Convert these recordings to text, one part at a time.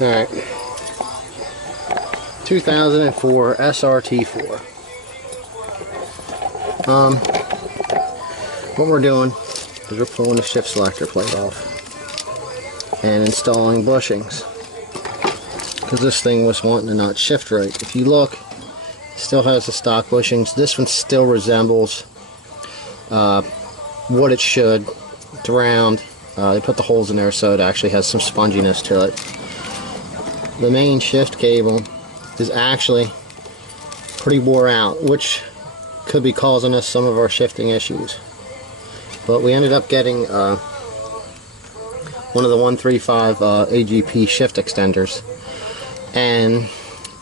Alright. 2004 SRT4. What we're doing is we're pulling the shift selector plate off and installing bushings, because this thing was wanting to not shift right. If you look, it still has the stock bushings. This one still resembles what it should. It's round. They put the holes in there so it actually has some sponginess to it. The main shift cable is actually pretty wore out, which could be causing us some of our shifting issues. But we ended up getting one of the 135 AGP shift extenders, and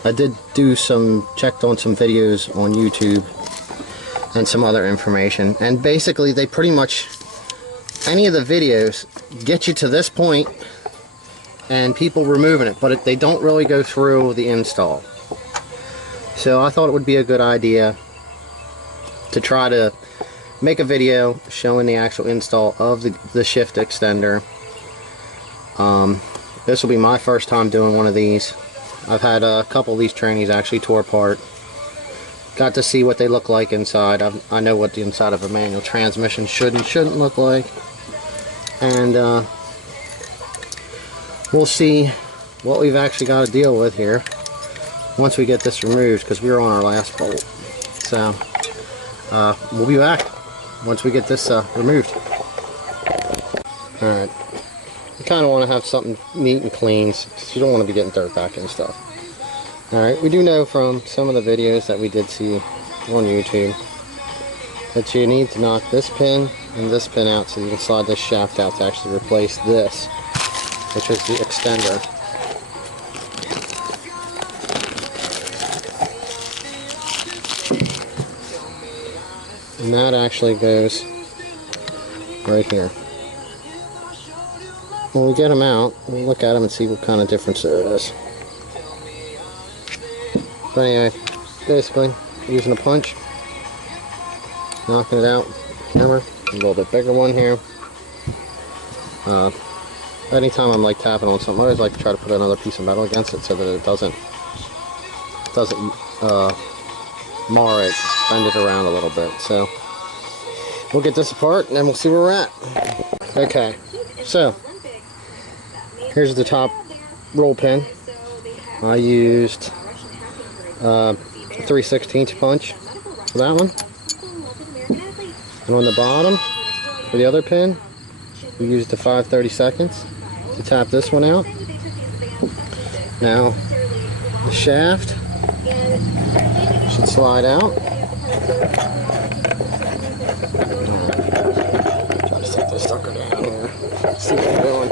I did do checked on some videos on YouTube and some other information, and basically they pretty much, any of the videos get you to this point and people removing it, but they don't really go through the install. So I thought it would be a good idea to try to make a video showing the actual install of the shift extender. This will be my first time doing one of these. I've had a couple of these trannies actually tore apart. Got to see what they look like inside. I know what the inside of a manual transmission should and shouldn't look like. And we'll see what we've actually got to deal with here once we get this removed, because we're on our last bolt. So we'll be back once we get this removed. Alright, you kind of want to have something neat and clean, so you don't want to be getting dirt back and stuff. Alright, we do know from some of the videos that we did see on YouTube that you need to knock this pin and this pin out so you can slide this shaft out to actually replace this, which is the extender. And that actually goes right here. When we get them out, we'll look at them and see what kind of difference there is. But anyway, basically, using a punch, knocking it out. Remember, a little bit bigger one here. Anytime I'm like tapping on something, I always like to try to put another piece of metal against it so that it doesn't mar it, bend it around a little bit. So we'll get this apart and then we'll see where we're at. Okay, so here's the top roll pin. I used 3/16 punch for that one, and on the bottom for the other pin we used the 5/32 to tap this one out. Now the shaft should slide out. Try to set this sucker down here. See what we're doing.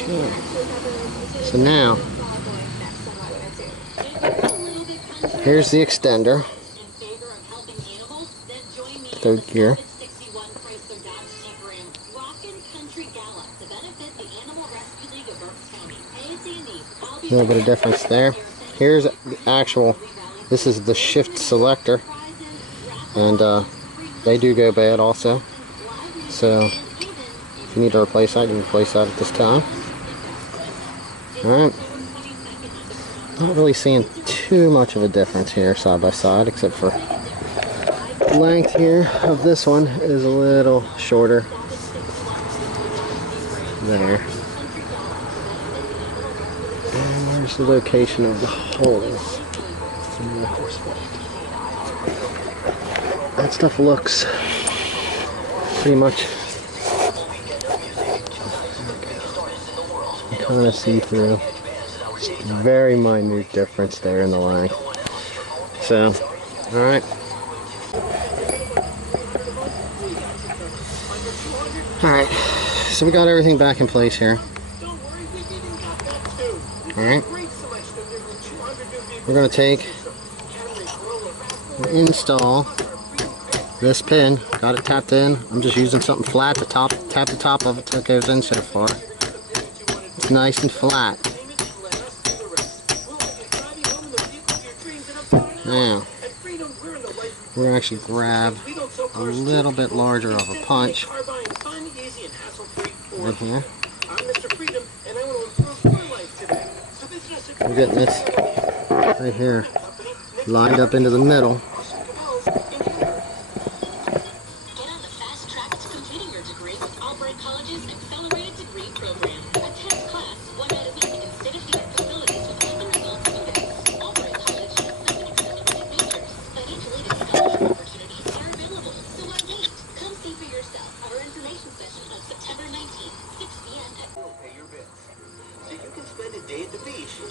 Okay. So now, here's the extender. Third gear. A little bit of difference there. Here's the actual, this is the shift selector, and they do go bad also. So if you need to replace that, you can replace that at this time. Alright. Not really seeing too much of a difference here side by side, except for the length here of this one is a little shorter. There. And where's the location of the holes? That stuff looks pretty much kind of see-through. Very minute difference there in the length. So, alright. Alright, so we got everything back in place here. Alright. We're going to take and install this pin. Got it tapped in. I'm just using something flat to tap the top of it till it goes in so far. It's nice and flat. Now, we're actually grab a little bit larger of a punch right here. We're getting this right here lined up into the middle.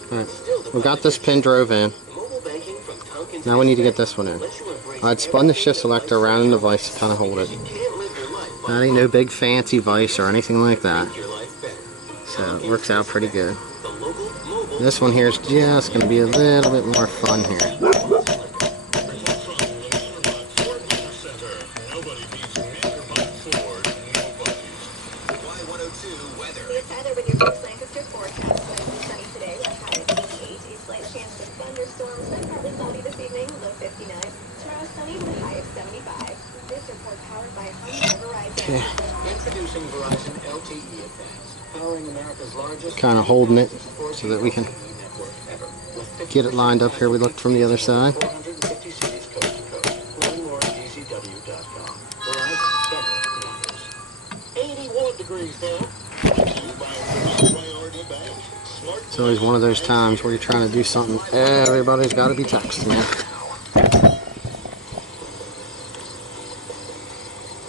Alright, we got this pin drove in. Now we need to get this one in. I'd spun the shift selector around in the vise to kind of hold it. That ain't no big fancy vise or anything like that. So it works out pretty good. This one here is just going to be a little bit more fun here. Kind of holding it so that we can get it lined up here. We looked from the other side. It's always one of those times where you're trying to do something. Everybody's got to be texting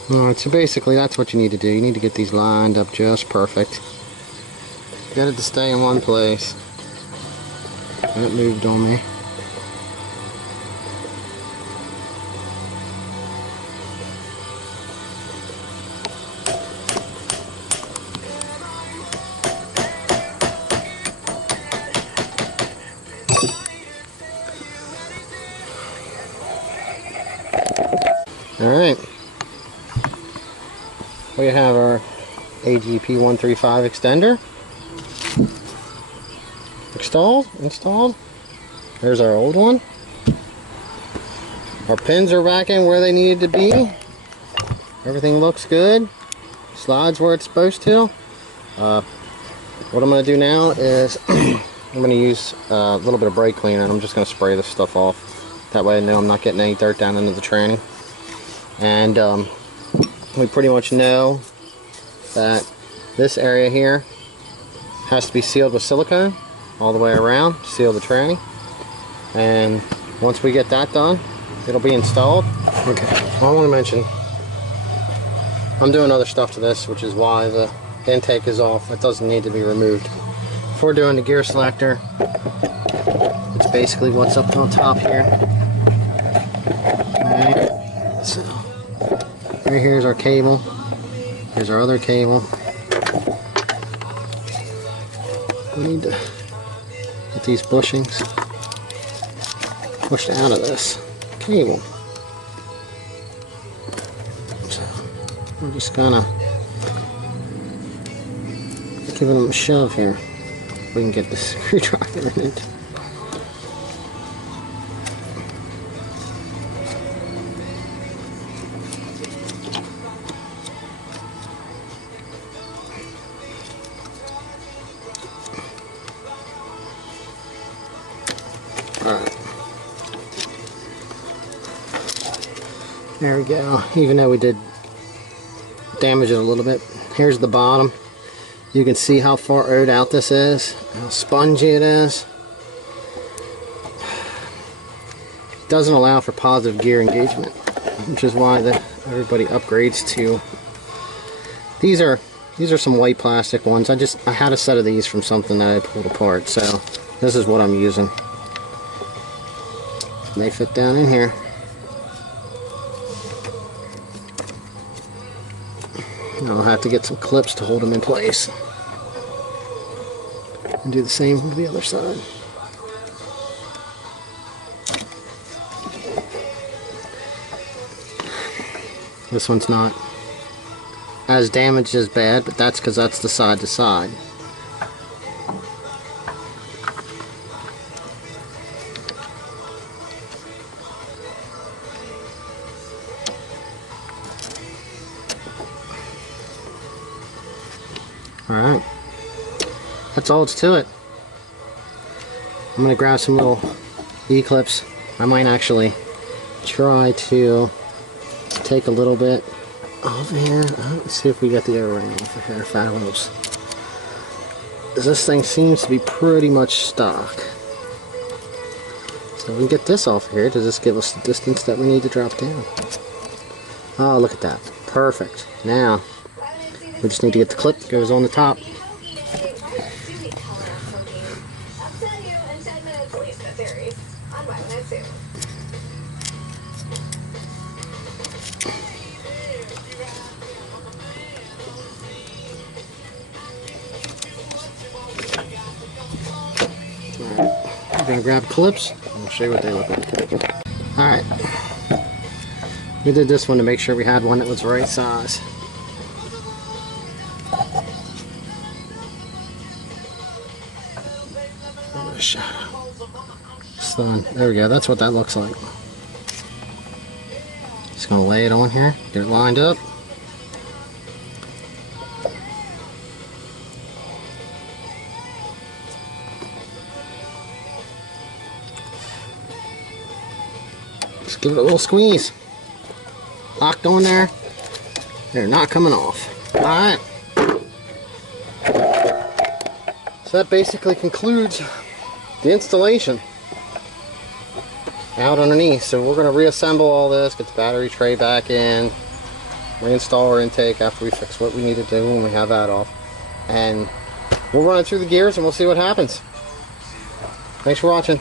you. Alright, so basically that's what you need to do. You need to get these lined up just perfect. Get it to stay in one place. And it moved on me. Alright. We have our AGP135 extender installed. There's our old one. Our pins are back in where they needed to be. Everything looks good. Slides where it's supposed to. What I'm going to do now is I'm going to use a little bit of brake cleaner, and I'm just going to spray this stuff off. That way I know I'm not getting any dirt down into the tranny. And we pretty much know that this area here has to be sealed with silicone all the way around, seal the tranny, and once we get that done, it'll be installed. Okay, I want to mention I'm doing other stuff to this, which is why the intake is off. It doesn't need to be removed. If we're doing the gear selector, it's basically what's up on top here. Alright, so right here's our cable. Here's our other cable. We need to get these bushings pushed out of this cable. So we're just gonna give them a shove here. We can get the screwdriver in it. There we go. Even though we did damage it a little bit, here's the bottom. You can see how far owed out this is, how spongy it is. It doesn't allow for positive gear engagement, which is why everybody upgrades to these are some white plastic ones. I had a set of these from something that I pulled apart, so this is what I'm using. They fit down in here. I'll have to get some clips to hold them in place. And do the same with the other side. This one's not as damaged as bad, but that's because that's the side to side. Alright. That's all it's to it. I'm going to grab some little E-clips. I might actually try to take a little bit off here. Let's see if we get the O-ring off of here, if that helps. This thing seems to be pretty much stock. So we can get this off here. Does this give us the distance that we need to drop down? Oh, look at that. Perfect. Now, we just need to get the clip that goes on the top. I'm going to grab clips and I'll show you what they look like. Alright. We did this one to make sure we had one that was the right size. Sun. There we go. That's what that looks like. Just going to lay it on here. Get it lined up. Just give it a little squeeze. Locked on there. They're not coming off. Alright. So that basically concludes the installation out underneath. So we're going to reassemble all this, get the battery tray back in, reinstall our intake after we fix what we need to do when we have that off. And we'll run it through the gears and we'll see what happens. Thanks for watching.